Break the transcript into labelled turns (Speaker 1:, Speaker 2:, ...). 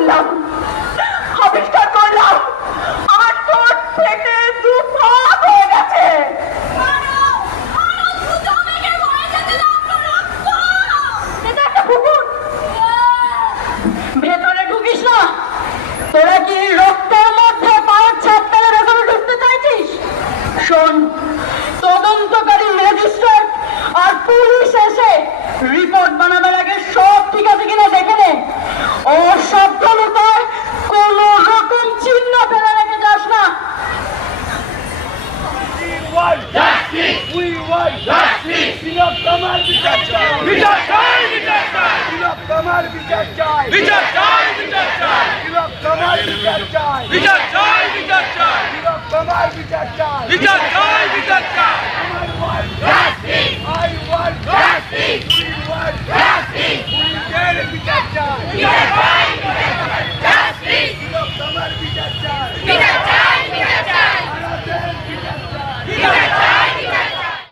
Speaker 1: করলাম। আবিষ্কার করলাম। আমার ঠোঁট ফেটে হয়ে গেছে। ভেতরে ঢুকিস না। তোরা কি রক্তের মধ্যে পায়ের ছাপ মেরে ভেতরে ঢুকতে চাইছিস? শোন, তদন্তকারী ম্যাজিস্ট্রেট আর পুলিশ এসে রিপোর্ট বানাবার বিনোদ কামার
Speaker 2: বিচার চাই। বিচার চাই বিচার চাই। বিনোদ কামার বিচার চাই।
Speaker 3: বিচার চাই বিচার চাই।
Speaker 2: বিনোদ কামার বিচার চাই।
Speaker 3: বিচার চাই বিচার চাই।
Speaker 2: বিনোদ কামার বিচার চাই।
Speaker 3: বিচার চাই বিচার চাই।
Speaker 2: আমার want justice I want justice we want justice we এর
Speaker 3: বিচার চাই। বিচার চাই